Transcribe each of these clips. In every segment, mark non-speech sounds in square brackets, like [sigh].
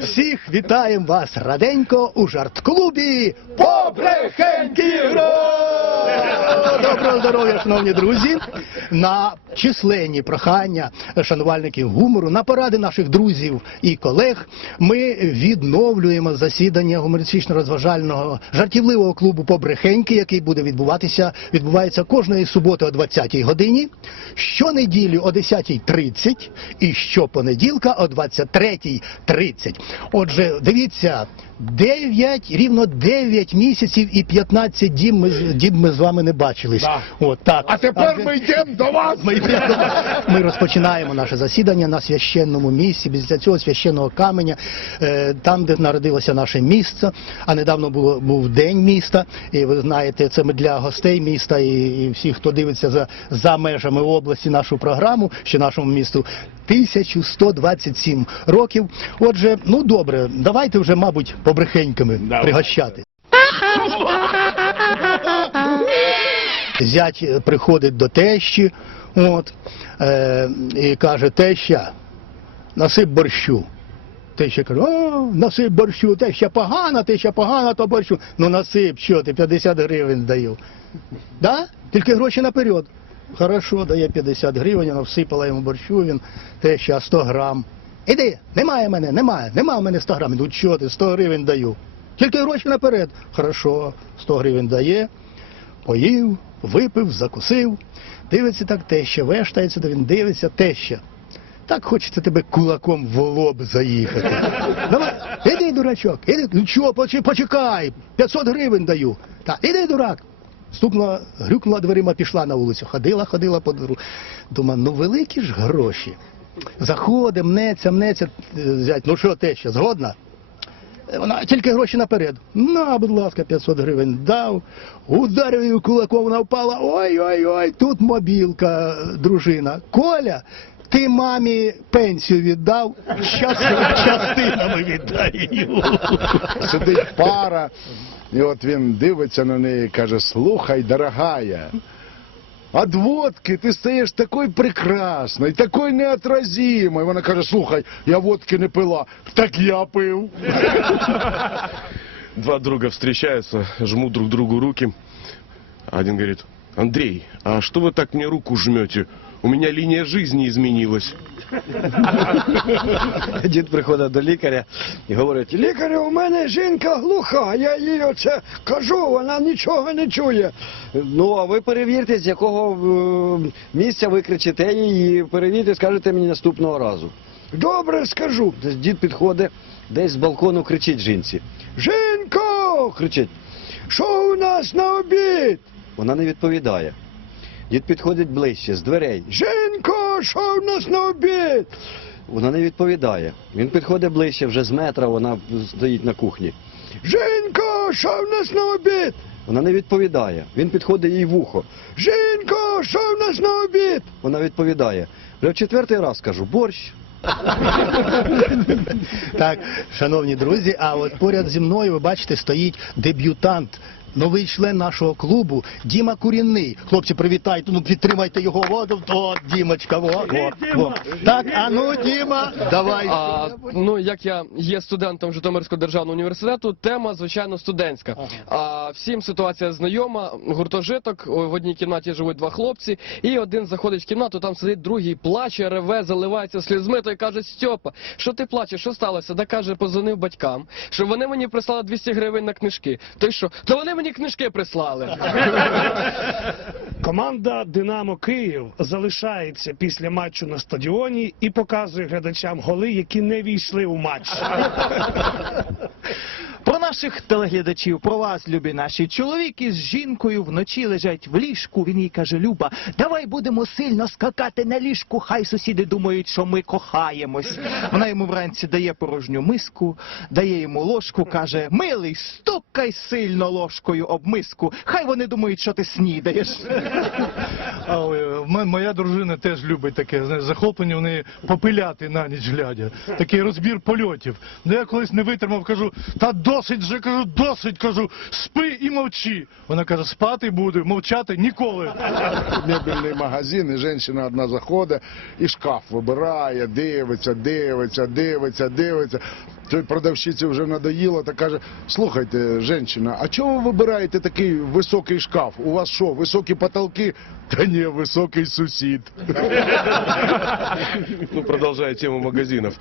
Всіх вітаємо вас раденько у жарт-клубі Побрехенькі Доброго здоров'я, шановні друзі. На численні прохання шанувальників гумору, на поради наших друзів і колег, ми відновлюємо засідання гумористично-розважального жартівливого клубу Побрехеньки, який буде відбуватися, відбувається кожної суботи о 20-й годині, щонеділі о 10.30 і щопонеділка о 23.30. Отже, дивіться, 9, рівно 9 місяців і 15 діб ми, діб ми з вами не бачились. Да. От, так. А тепер ми йдемо до вас. Ми, йдемо. ми розпочинаємо наше засідання на священному місці, біля цього священного каменя, е, там, де народилося наше місце. А недавно було був день міста. І ви знаєте, це ми для гостей міста і, і всіх, хто дивиться за, за межами області нашу програму, що нашому місту 1127 років. Отже, ну добре, давайте вже, мабуть, побрехеньками Давай. пригощати. Зять приходить до тещі, от, е, і каже, теща, насип борщу. Теща каже, о, насип борщу, теща погана, теща погана, то борщу. Ну насип, що ти, 50 гривень даю. Да? Тільки гроші наперед. Хорошо, дає 50 гривень, вона всипала йому борщу, він теща 100 грам. Іди, немає мене, немає, немає в мене 100 грам. Ну що ти, 100 гривень даю. Тільки гроші наперед. Хорошо, 100 гривень дає. Поїв, випив, закусив. Дивиться так теща, вештається, він дивиться, теща. Так хочеться тебе кулаком в лоб заїхати. Давай, іди, дурачок, іди, ну чого, почекай, 500 гривень даю. Так, іди, дурак. Стукнула, грюкнула дверима, пішла на вулицю. Ходила, ходила по двору. Думаю, ну великі ж гроші. Заходить, мнеться, мнеться, е, зять, ну що, теща, згодна? Вона тільки гроші наперед. На, будь ласка, 500 гривень дав, ударив її кулаком, вона впала. Ой-ой-ой, тут мобілка, дружина. Коля, ти мамі пенсію віддав, частинами віддаю. Сидить пара, і от він дивиться на неї і каже: Слухай, дорогая. От водки ти стаєш такою прекрасною, такою неотразимою. Вона каже, слухай, я водки не пила. Так я пив. [laughs] Два друга встречаются, жмут друг другу руки. Один говорит, Андрей, а что вы так мне руку жмете? У меня линия жизни изменилась. Дід приходить до лікаря і говорить, лікарю, у мене жінка глуха, я їй оце кажу, вона нічого не чує. Ну, а ви перевірте, з якого е, місця ви кричите її, перевірте, скажете мені наступного разу. Добре, скажу. Дід підходить, десь з балкону кричить жінці. Жінко! кричить. Що у нас на обід? Вона не відповідає. Дід підходить ближче, з дверей. Жінко, що у нас на обід? Вона не відповідає. Він підходить ближче, вже з метра, вона стоїть на кухні. Жінко, що в нас на обід? Вона не відповідає. Він підходить їй в ухо. Жінко, що в нас на обід? Вона відповідає. Вже в четвертий раз кажу, борщ. Так, шановні друзі, а от поряд зі мною, ви бачите, стоїть дебютант. Новий член нашого клубу Діма Курінний. Хлопці, привітайте, ну підтримайте його. От, от, Дімочка, от, от, от. Так, а ну, Діма, давай. А, ну, як я є студентом Житомирського державного університету, тема, звичайно, студентська. А, всім ситуація знайома. Гуртожиток, в одній кімнаті живуть два хлопці, і один заходить в кімнату, там сидить другий, плаче, реве, заливається слізьми, той каже, Стьопа, що ти плачеш, що сталося? Да каже, позвонив батькам, що вони мені прислали 200 гривень на книжки. Той що? Та вони мені книжки прислали. Команда Динамо Київ залишається після матчу на стадіоні і показує глядачам голи, які не війшли у матч. Наших телеглядачів, про вас, любі наші чоловіки з жінкою вночі лежать в ліжку. Він їй каже: Люба, давай будемо сильно скакати на ліжку. Хай сусіди думають, що ми кохаємось. Вона йому вранці дає порожню миску, дає йому ложку, каже: Милий, стукай сильно ложкою об миску. Хай вони думають, що ти снідаєш. А мен- моя дружина теж любить таке, знаєш, захоплення в неї попиляти на ніч глядя. Такий розбір польотів. Ну я колись не витримав, кажу, та досить же, кажу, досить, кажу, спи і мовчи. Вона каже, спати буде, мовчати ніколи. мебельний магазин, і жінка одна заходить і шкаф вибирає, дивиться, дивиться, дивиться, дивиться. Той продавщиці вже надоїло та каже: слухайте, жінка, а чого ви вибираєте такий високий шкаф? У вас що, високі потолки? Та ні, високий сусід. Ну, продолжая тему магазинов.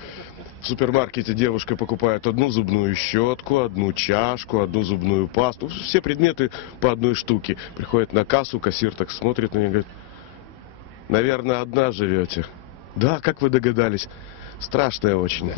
В супермаркете девушка покупает одну зубную щетку, одну чашку, одну зубную пасту. Все предметы по одной штуке. Приходит на кассу, кассир так смотрит на нее и говорит, наверное, одна живете. Да, как вы догадались? Страшная очень.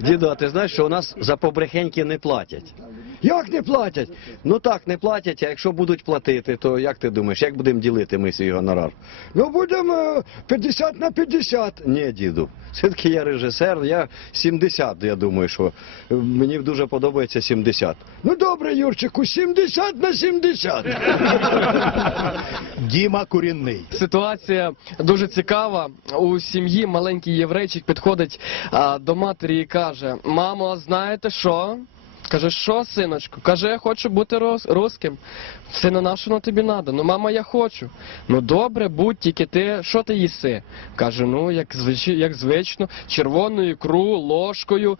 Діду, а ти знаєш, що у нас за побрехеньки не платять? Як не платять? Ну так, не платять, а якщо будуть платити, то як ти думаєш, як будемо ділити ми свій гонорар? Ну будемо е, 50 на 50. Ні, діду. Все-таки я режисер, я 70, я думаю, що е, мені дуже подобається 70. Ну добре, Юрчику, 70 на 70. [laughs] Діма Курінний. Ситуація дуже цікава. У сім'ї маленький єврейчик підходить а, до матері і каже: Мамо, знаєте що? Каже, що, синочку? Каже, я хочу бути рус- русским. Сина, на що на тобі надо? Ну, мама, я хочу. Ну добре, будь тільки ти, що ти їси? Каже, ну, як, звич... як звично, червону ікру, ложкою.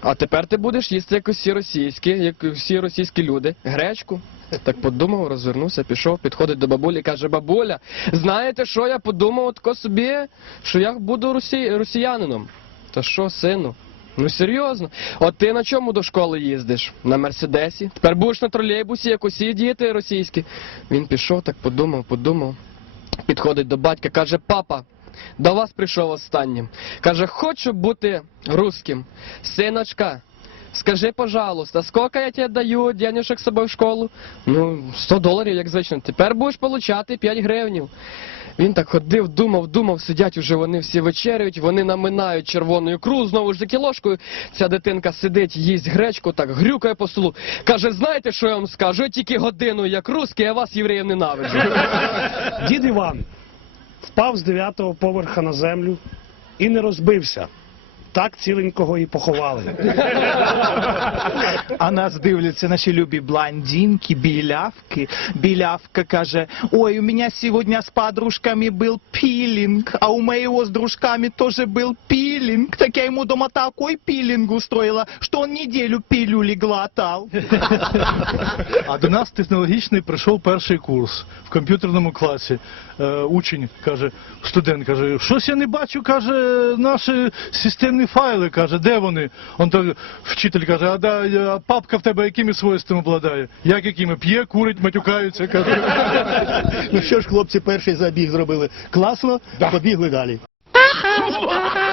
А тепер ти будеш їсти як усі російські, як усі російські люди. Гречку. Так подумав, розвернувся, пішов, підходить до бабулі, каже, бабуля, знаєте що, я подумав тако собі, що я буду росі... росіянином. Та що, сину? Ну серйозно. От ти на чому до школи їздиш? На мерседесі. Тепер будеш на тролейбусі, як усі діти російські. Він пішов, так подумав, подумав. Підходить до батька, каже, папа, до вас прийшов останнім. Каже, хочу бути русским. Синочка, скажи, пожалуйста, сколько я тебе даю денежек з собою в школу? Ну, 100 доларів, як звично. Тепер будеш получати 5 гривнів. Він так ходив, думав, думав, сидять уже вони всі вечерюють, вони наминають червону ікру, знову ж таки ложкою. Ця дитинка сидить, їсть гречку, так грюкає по столу. Каже, знаєте, що я вам скажу? Я тільки годину як русський, а вас євреїв ненавиджу. Дід Іван впав з дев'ятого поверха на землю і не розбився. Так ціленького і поховали. А нас дивляться наші любі блондинки, білявки. Білявка каже, ой, у меня сегодня с подружками был пилинг, а у моего с дружками тоже был пилинг. Так я ему дома такой пилинг устроила, что он неделю пилюли глотал. А до нас технологічний прийшов перший курс в комп'ютерному класі. Е, учень каже, студент каже, щось я не бачу, каже, наші системні файли, каже, де вони? Он то, вчитель каже, а, да, а папка в тебе якими свойствами обладає? Як якими? П'є, курить, матюкаються, каже. Ну що ж, хлопці, перший забіг зробили класно, побігли далі. [laughs]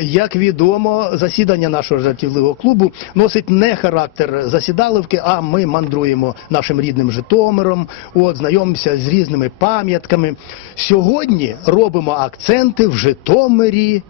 Як відомо, засідання нашого жартівливого клубу носить не характер засідаливки, а ми мандруємо нашим рідним Житомиром, от, знайомимося з різними пам'ятками. Сьогодні робимо акценти в Житомирі.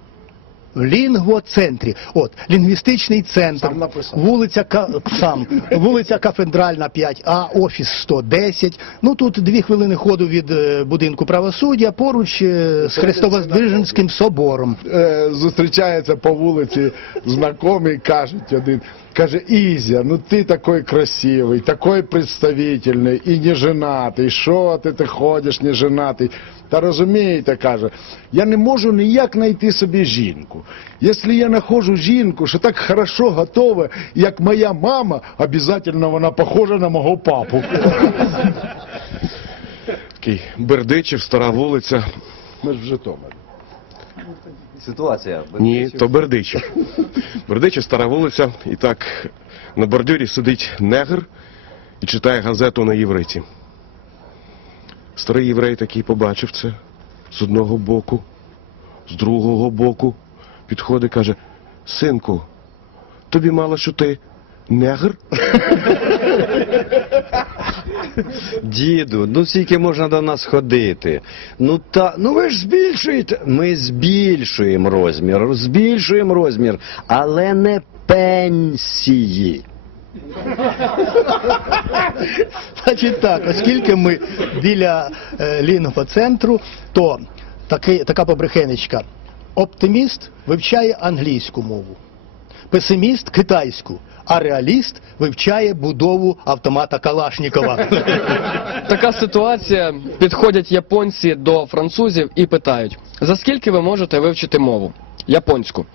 Лінгвоцентрі. От, лінгвістичний центр, Сам вулиця, Ка- сам, вулиця Кафедральна 5А, офіс 110. Ну тут дві хвилини ходу від е, будинку правосуддя, поруч е, з Хрестовоздвиженським собором. Е, зустрічається по вулиці знайомий, кажуть один. Каже, Ізя, ну ти такий красивий, такий представительний і не женатий. Що ти, ти ходиш не женатий? Та розумієте, каже, я не можу ніяк знайти собі жінку. Якщо я знаходжу жінку, що так хорошо готова, як моя мама, обов'язково вона похожа на мого папу. Такий Бердичів, стара вулиця. Ми ж в Житомирі. Ситуація. Ні, то Бердичів. Бердичів, стара вулиця. І так на бордюрі сидить негр і читає газету на євриті. Старий єврей такий побачив це з одного боку, з другого боку. Підходить, каже: Синку, тобі мало, що ти негр? [laughs] Діду, ну скільки можна до нас ходити? Ну та ну ви ж збільшуєте. Ми збільшуємо розмір, збільшуємо розмір, але не пенсії. Значить так, оскільки ми біля е, лінгвоцентру, то така побрехенечка. Оптиміст вивчає англійську мову, песиміст китайську, а реаліст вивчає будову автомата Калашнікова. Така ситуація. Підходять японці до французів і питають: за скільки ви можете вивчити мову? Японську.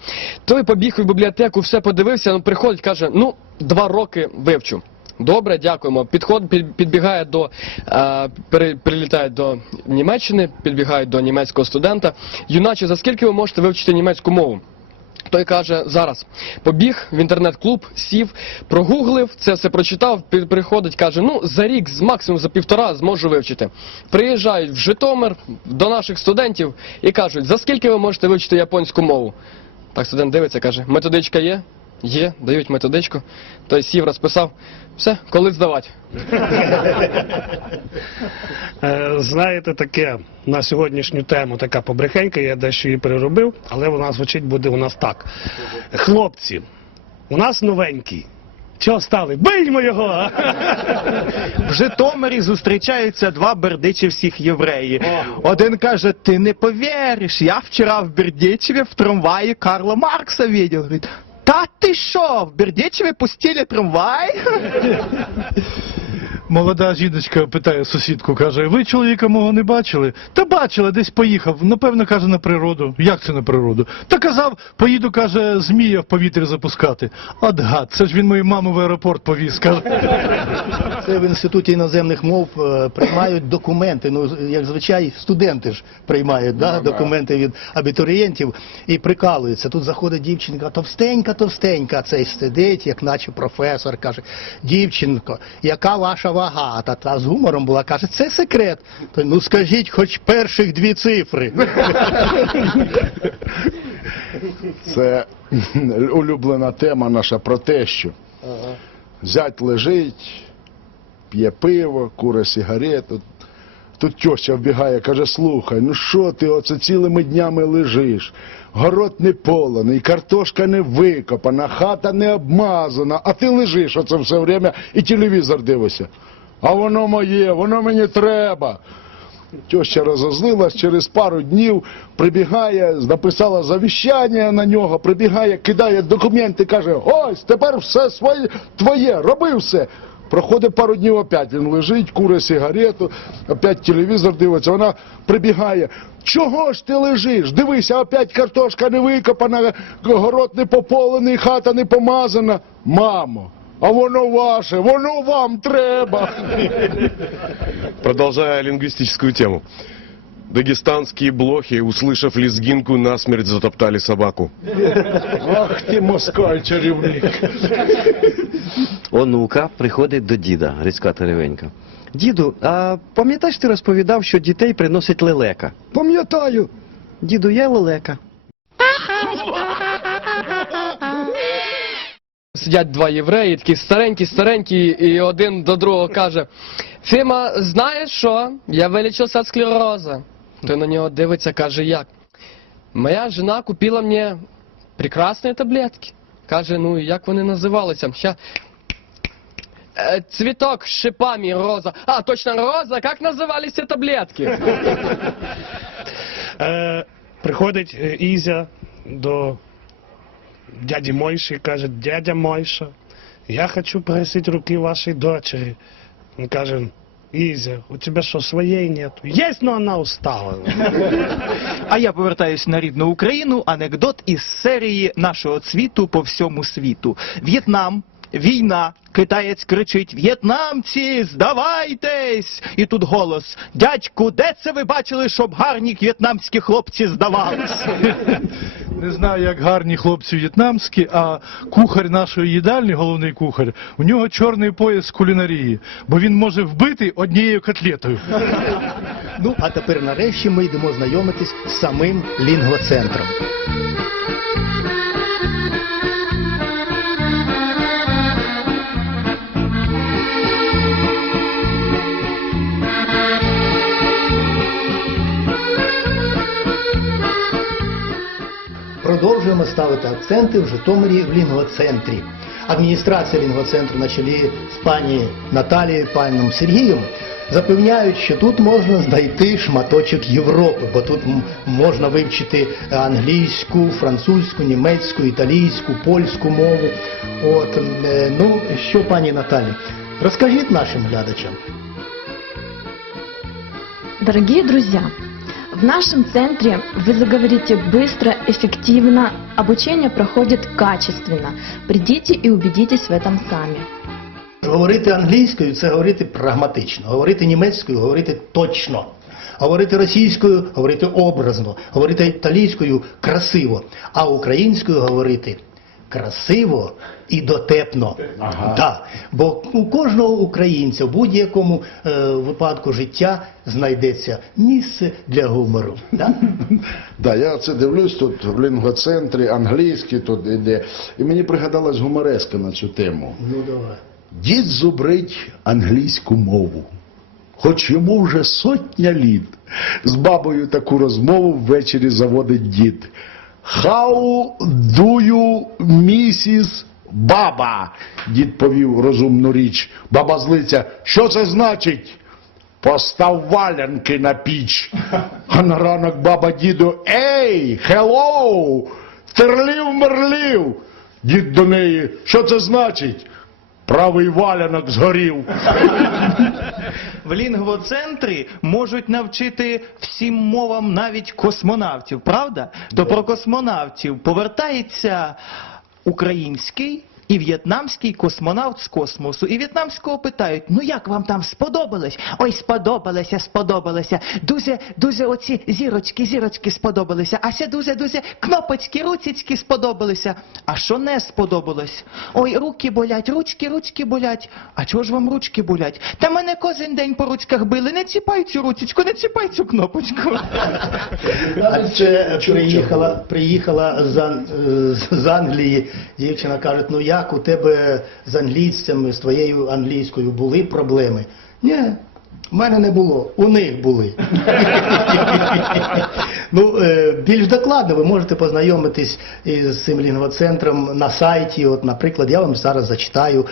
Той побіг у бібліотеку, все подивився, ну приходить, каже: ну, два роки вивчу. Добре, дякуємо. Підход під, підбігає до е, при, прилітає до Німеччини, підбігає до німецького студента. Юначе, за скільки ви можете вивчити німецьку мову? Той каже зараз. Побіг в інтернет-клуб, сів, прогуглив, це все прочитав, приходить, каже: ну за рік, максимум за півтора зможу вивчити. Приїжджають в Житомир до наших студентів і кажуть, за скільки ви можете вивчити японську мову? Так студент дивиться, каже, методичка є? Є, дають методичку. Той сів, розписав. Все, коли здавати. Е, Знаєте, таке на сьогоднішню тему така побрехенька, я дещо її переробив, але вона звучить буде у нас так. Хлопці, у нас новенький. Чого стали? Биймо його! В Житомирі зустрічаються два бердичівських євреї. Один каже, ти не повіриш, я вчора в Бердичеві в трамваї Карла Маркса видел. Та ти що, в Бердичеві пустили трамвай? [laughs] Молода жіночка питає сусідку, каже, ви чоловіка мого не бачили? Та бачила, десь поїхав. Напевно, каже, на природу. Як це на природу? Та казав, поїду, каже, змія в повітря запускати. От гад, це ж він мою маму в аеропорт повіз, каже. [laughs] Це в інституті іноземних мов е, приймають документи. Ну як звичай, студенти ж приймають да, документи від абітурієнтів і прикалуються. Тут заходить дівчинка, товстенька, товстенька. Цей сидить, як наче професор, каже: дівчинко, яка ваша вага? Та з гумором була, каже, це секрет. То, ну скажіть, хоч перших дві цифри. [laughs] Це улюблена тема наша про те, що зять лежить, п'є пиво, куре сигарету. Тут тьоща вбігає, каже, слухай, ну що ти оце цілими днями лежиш? Город не полоний, картошка не викопана, хата не обмазана, а ти лежиш оце все время і телевізор дивишся. А воно моє, воно мені треба. Теща розозлилась, через пару днів прибігає, написала завіщання на нього, прибігає, кидає документи, каже, ось тепер все своє, твоє, роби все. Проходить пару днів опять, він лежить, кури сигарету, опять телевізор дивиться, вона прибігає. Чого ж ти лежиш? Дивися, опять картошка не викопана, город не пополений, хата не помазана. Мамо, а воно ваше, воно вам треба. Продолжая лінгвістичну тему. Дагестанские блохи, услышав лезгинку, насмерть затоптали собаку. Ах ти москаль чарівник. Онука приходить до діда, Грицька Теревенька. Діду, а пам'ятаєш, ти розповідав, що дітей приносить лелека? Пам'ятаю. Діду, я лелека. Сидять два євреї, такі старенькі, старенькі, і один до другого каже: Фіма, знаєш що? Я вилічився від склероза. Той на нього дивиться, каже, як? Моя жена купила мені прекрасні таблетки. Каже, ну як вони називалися? Ща... Е, Цветок шипами роза. А, точно роза, как назывались таблетки? [laughs] Е, приходить е, Ізя до дяді Мойші і каже, дядя Мойша, я хочу просить руки вашей дочери. Він каже, Ізя, у тебе що, своєї нету? Есть, но вона устала. А я повертаюсь на рідну Україну. Анекдот із серії нашого цвіту по всьому світу. В'єтнам. Війна, китаєць кричить: В'єтнамці, здавайтесь! І тут голос: Дядьку, де це ви бачили, щоб гарні в'єтнамські хлопці здавались? Не знаю, як гарні хлопці в'єтнамські, а кухар нашої їдальні, головний кухар, у нього чорний пояс кулінарії, бо він може вбити однією котлетою. [laughs] Ну а тепер нарешті ми йдемо знайомитись з самим лінгвоцентром. Продовжуємо ставити акценти в Житомирі в лінгвоцентрі. адміністрація лінгвоцентру на чолі з пані Наталією, паном Сергієм запевняють, що тут можна знайти шматочок Європи, бо тут можна вивчити англійську, французьку, німецьку, італійську, польську мову. От е, ну що, пані Наталі, розкажіть нашим глядачам. Дорогие друзья, в нашем центре вы заговорите быстро, эффективно, обучение проходит качественно. Придите и убедитесь в этом сами. Говорити англійською це говорити прагматично, говорити німецькою говорити точно. Говорити російською, говорити образно, говорити італійською красиво, а українською говорити красиво і дотепно. Да. Бо у кожного українця в будь-якому е, випадку життя знайдеться місце для гумору. Да? [laughs] Да, я це дивлюсь тут в лінгвоцентрі, англійський тут іде. І мені пригадалась гумореска на цю тему. Ну давай. Дід зубрить англійську мову. Хоч йому вже сотня літ. З бабою таку розмову ввечері заводить дід. How do you, місіс баба? Дід повів розумну річ. Баба злиться. Що це значить? Постав валянки на піч. А на ранок баба діду Ей, хеллоу! Терлів мерлів. Дід до неї. Що це значить? Правий валянок згорів. В лінгвоцентрі можуть навчити всім мовам навіть космонавтів, правда? То про космонавтів повертається український і в'єтнамський космонавт з космосу. І в'єтнамського питають: ну як вам там сподобалось? Ой, сподобалося, сподобалося. Дуже, дуже оці зірочки, зірочки сподобалися. А ще дуже, дуже кнопочки, руцічки сподобалися. А що не сподобалось? Ой, руки болять, ручки, ручки болять. А чого ж вам ручки болять? Та мене кожен день по ручках били. Не чіпай цю ручечку, не чіпай цю кнопочку. Приїхала, приїхала е, з Англії. Дівчина каже, ну як у тебе з англійцями, з твоєю англійською були проблеми? Ні, в мене не було, у них були. [laughs] ну, е, більш докладно ви можете познайомитись із цим лінгвоцентром на сайті. От, наприклад, я вам зараз зачитаю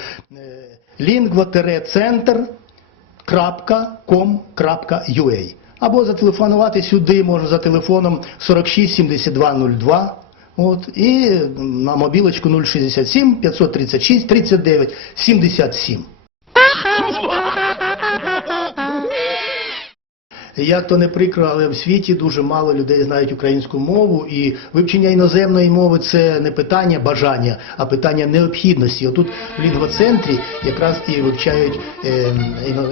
lingvoterецентр.com.ua або зателефонувати сюди, можна за телефоном 46 72 02. От, і на мобілочку 067 536 39 77. Як то не прикро, але в світі дуже мало людей знають українську мову, і вивчення іноземної мови це не питання бажання, а питання необхідності. Отут в лінгвоцентрі якраз і вивчають е,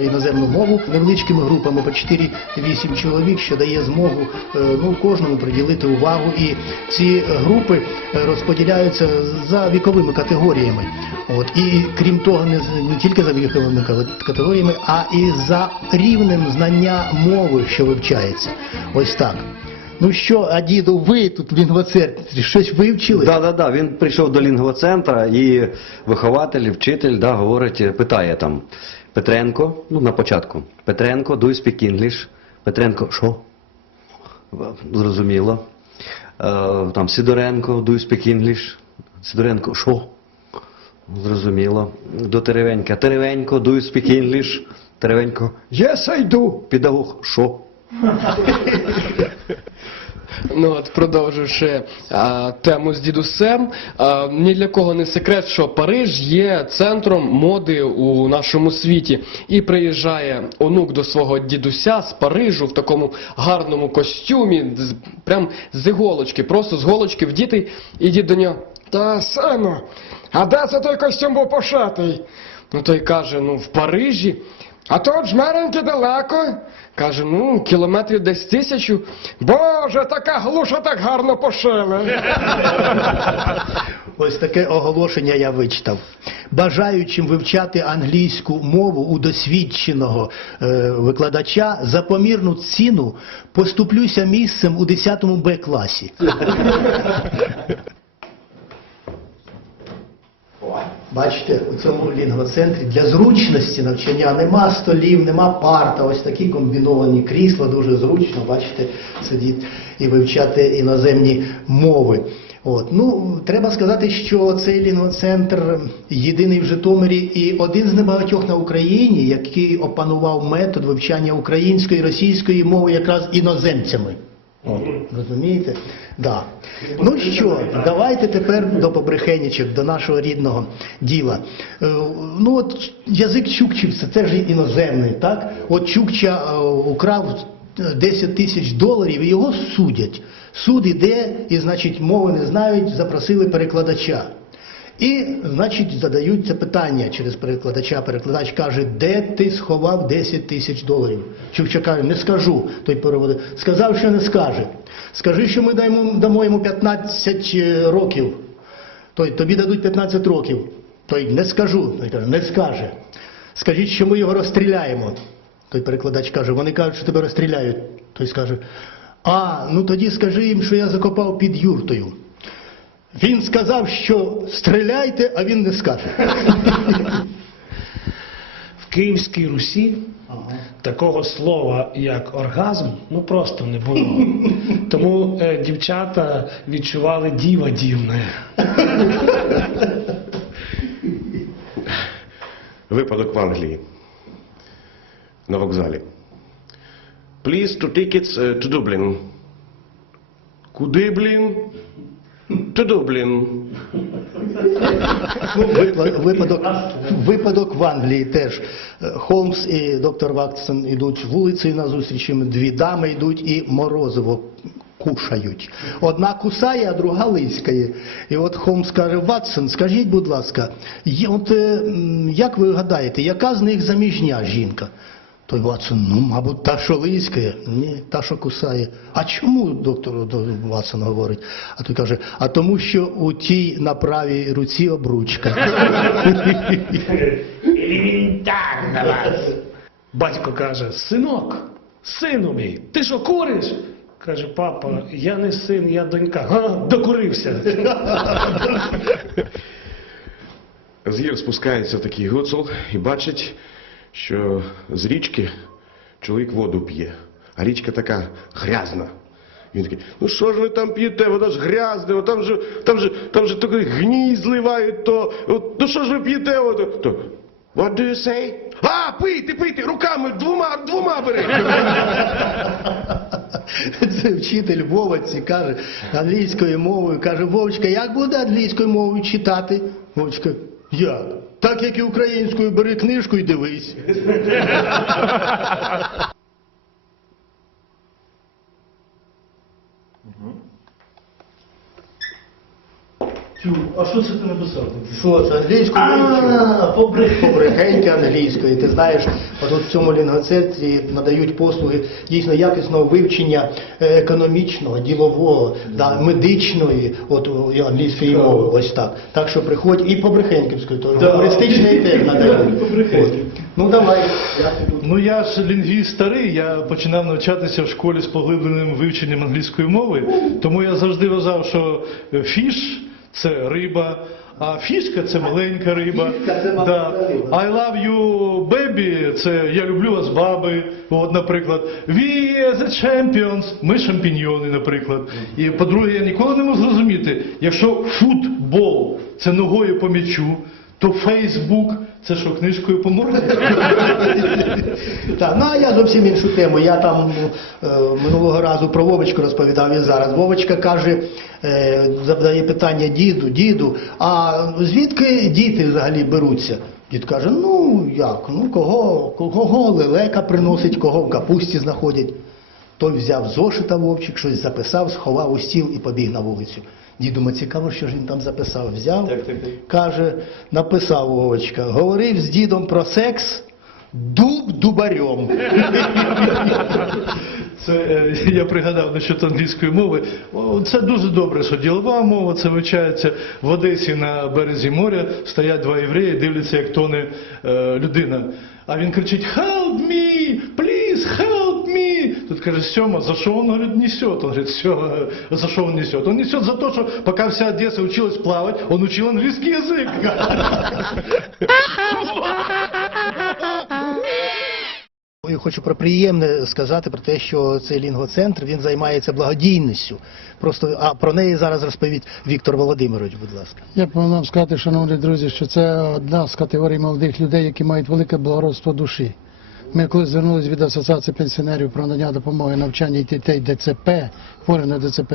іноземну мову невеличкими групами по 4-8 чоловік, що дає змогу е, ну, кожному приділити увагу. І ці групи е, розподіляються за віковими категоріями. От і крім того, не, не тільки за віковими категоріями, а і за рівнем знання мови, що вивчається. Ось так. Ну що, а діду, ви тут в лінгвоцентрі щось вивчили? Да, да, да. Він прийшов до лінгвоцентра і вихователь, вчитель, да, говорить, питає там Петренко, ну на початку. Петренко, do you speak English? Петренко, що? Зрозуміло. Е, там Сидоренко, do you speak English? Сидоренко, що? Зрозуміло. До Теревенька. Теревенько, do you speak English? Теревенько, I do. Педагог, що? Ну от продовжуючи а, тему з дідусем, а, ні для кого не секрет, що Париж є центром моди у нашому світі. І приїжджає онук до свого дідуся з Парижу в такому гарному костюмі, з, прям з іголочки, просто з голочки вдітий, і дід до нього. Та сину, а де це той костюм був пошитий? Ну той каже, ну в Парижі. А то от жмереньки далеко. Каже, ну, кілометрів десь тисячу. Боже, така глуша так гарно пошили. [laughs] Ось таке оголошення я вичитав. Бажаючим вивчати англійську мову у досвідченого е, викладача за помірну ціну поступлюся місцем у 10 Б класі. [laughs] Бачите, у цьому лінгвоцентрі для зручності навчання нема столів, нема парта, ось такі комбіновані крісла, дуже зручно, бачите, сидіти і вивчати іноземні мови. От. Ну, треба сказати, що цей лінгоцентр єдиний в Житомирі і один з небагатьох на Україні, який опанував метод вивчання української і російської мови якраз іноземцями. От, розумієте? Да. Ну що, давайте тепер до побрехенічок, до нашого рідного діла. Е, Ну от язик чукчівця, це ж іноземний, так? От Чукча е, украв 10 тисяч доларів і його судять. Суд іде і, значить, мови не знають, запросили перекладача. І, значить, задають це питання через перекладача. Перекладач каже, де ти сховав 10 тисяч доларів? Чукча каже, не скажу. Той переводить, сказав, що не скаже. Скажи, що ми даємо, дамо йому 15 років. Той, тобі дадуть 15 років. Той не скажу. Той каже, не скаже. Скажіть, що ми його розстріляємо. Той перекладач каже, вони кажуть, що тебе розстріляють. Той скаже, а, ну тоді скажи їм, що я закопав під юртою. Він сказав, що стріляйте, а він не скаже. [laughs] В Київській Русі такого слова, як оргазм, ну просто не було. [laughs] Тому е, дівчата відчували діва дівне. Випадок в Англії. На вокзалі. Please to tickets е, to Dublin. Куди, блін? To Dublin. Випа- випадок, випадок в Англії теж. Холмс і доктор Ватсон йдуть вулицею назустріч, їм дві дами йдуть і морозиво кушають. Одна кусає, а друга лискає. І от Холмс каже, Ватсон, скажіть, будь ласка, от, е, як ви гадаєте, яка з них заміжня жінка? Той Ватсон, ну, мабуть, та, що лискає, ні, та, що кусає. А чому доктор до- Ватсон говорить? А той каже, а тому, що у тій на правій руці обручка. Елементарно вас. Батько каже: синок, сину мій, ти що куриш? Каже, папа, я не син, я донька. Га, докурився. З гір спускається такий гуцул і бачить, що з річки чоловік воду п'є, а річка така грязна. Він такий, ну що ж ви там п'єте, вода ж грязна, там же, там же, там же такий гній зливають, то, от, ну що ж ви п'єте воду? То, What do you say? А, пийте, пийте, руками, двома, двома бери. [laughs] Це вчитель Вовочці каже англійською мовою, каже, Вовочка, як буде англійською мовою читати? Вовочка, як? Так як і українською, бери книжку і дивись. [laughs] А що це ти написав? Що це англійською? А, побрехеньки. Англійської. Ти знаєш, от в цьому лінгоцентрі надають послуги дійсно якісного вивчення е, економічного, ділового, да, медичної, от англійської мови. Ось так. Так що приходь і побрехеньківської, то Да. гумористичної теж [laughs] надають. Ну давай. Ну я ж лінгвіст старий, я починав навчатися в школі з поглибленим вивченням англійської мови, тому я завжди вважав, що фіш це риба, а фішка це маленька риба. Фішка це маленька Да. I love you, baby, це я люблю вас, баби. От, наприклад, we are the champions, ми шампіньйони, наприклад. І по-друге, я ніколи не можу зрозуміти, якщо футбол це ногою по м'ячу, то Фейсбук це що, книжкою по? Так, ну а я зовсім іншу тему. Я там е, минулого разу про Вовочку розповідав і зараз. Вовочка каже, е, задає питання діду, діду, а звідки діти взагалі беруться? Дід каже, ну як, ну кого, кого лелека приносить, кого в капусті знаходять. Той взяв зошита Вовчик, щось записав, сховав у стіл і побіг на вулицю. Думає, цікаво, що ж він там записав. Взяв, каже, написав Вовочка, говорив з дідом про секс, дуб дубарем. [laughs] Це е, я пригадав насчет англійської мови. Це дуже добре, що ділова мова, це вивчається в Одесі на березі моря. Стоять два євреї, дивляться, як тоне е, людина. А він кричить: Help me! Please help! Тут каже, Сема, за що он говорит, несет? Он говорит, все, за что он несет? Он несет за то, что пока вся Одесса училась плавать, он учил английский язык. Я хочу про приємне сказати про те, що цей лінгвоцентр він займається благодійністю. Просто а про неї зараз розповість Віктор Володимирович, будь ласка. Я повинен вам сказати, шановні друзі, що це одна з категорій молодих людей, які мають велике благородство душі. Ми коли звернулися від Асоціації пенсіонерів про надання допомоги навчання дітей ДЦП, хворих на ДЦП,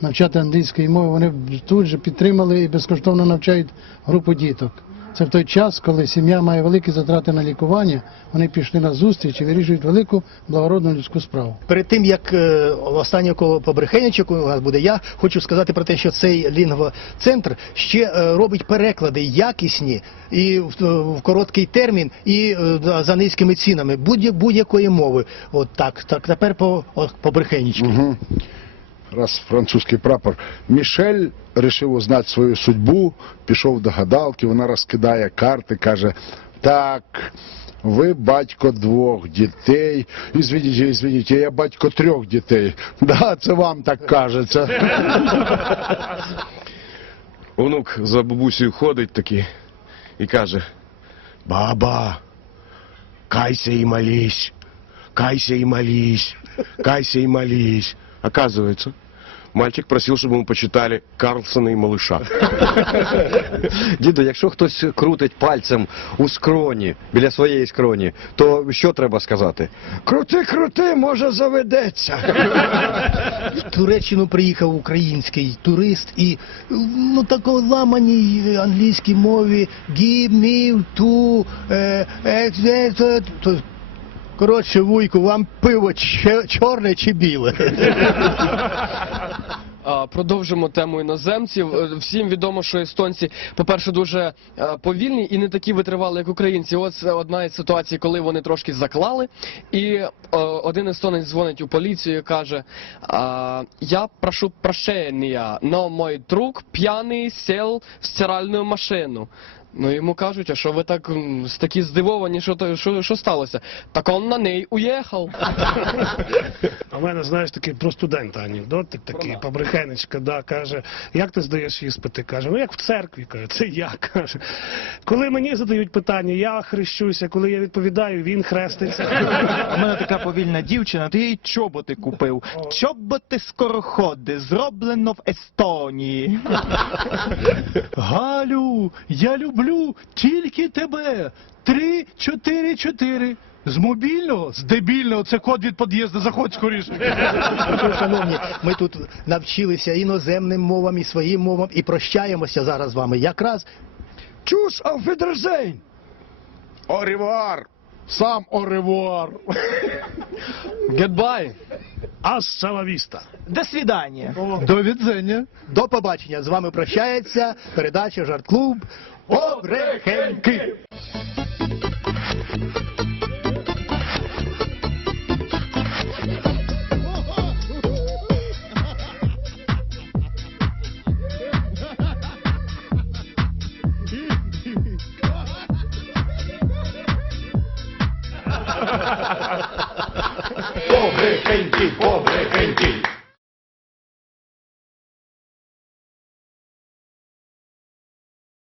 навчати англійської мови, вони тут же підтримали і безкоштовно навчають групу діток. Це в той час, коли сім'я має великі затрати на лікування, вони пішли на зустріч і вирішують велику благородну людську справу. Перед тим як е, останнє коло побрехенячок у нас буде, я хочу сказати про те, що цей лінгвоцентр ще е, робить переклади якісні і в, в короткий термін, і е, за низькими цінами будь- будь-якої мови. От так, так тепер по побрехенічки. Угу. Раз французький прапор. Мішель вирішив узнати свою судьбу, пішов до гадалки, вона розкидає карти, каже, так, ви батько двох дітей. Ізвідіть, ізвідіть, я батько трьох дітей. [laughs] Да, це вам так кажеться. [laughs] Онук за бабусею ходить такий і каже: Баба, кайся і молись, кайся і молись, кайся і молись. Оказывается, мальчик просил, чтобы ему почитали Карлсона и малыша. Діду, якщо хтось крутить пальцем у скроні, біля своєї скроні, то що треба сказати? Крути, крути, може заведеться. В Туреччину приїхав український турист і ну тако ламаній англійській мові give me to е, е, е, е, то- Коротше, вуйку, вам пиво чорне чи біле? Продовжимо тему іноземців. Е, Всім відомо, що естонці, по-перше, дуже е, повільні і не такі витривали, як українці. Ось одна із ситуацій, коли вони трошки заклали, і е, один естонець дзвонить у поліцію і каже: Я прошу прощення, но мой друг п'яний сел в стиральну машину. Ну йому кажуть, а що ви так м, такі здивовані, що, то- що, що сталося? Так он на неї уїхав. [laughs] А в мене, знаєш, такий про студента анекдотик такий, побрехенечка, да, каже, як ти здаєш іспити? Каже, ну як в церкві, каже, це я, [laughs] каже. Коли мені задають питання, я хрещуся, коли я відповідаю, він хреститься. У мене така повільна дівчина, то їй чоботи купив. Чоботи скороходи, зроблено в Естонії. [laughs] Галю, я люблю тільки тебе. Три, чотири, чотири. З мобільного, з дебільного, це код від під'їзду, заходь скоріше. Шановні, ми тут навчилися іноземним мовам і своїм мовам і прощаємося зараз з вами. Якраз Чус ауфідерзейн! Оревуар! Сам оревуар! Goodbye! Ас салавіста. До свидання. До відзення. до побачення. З вами прощається передача Жарт-клуб Обрехеньки. Побрехеньки, побрехеньки!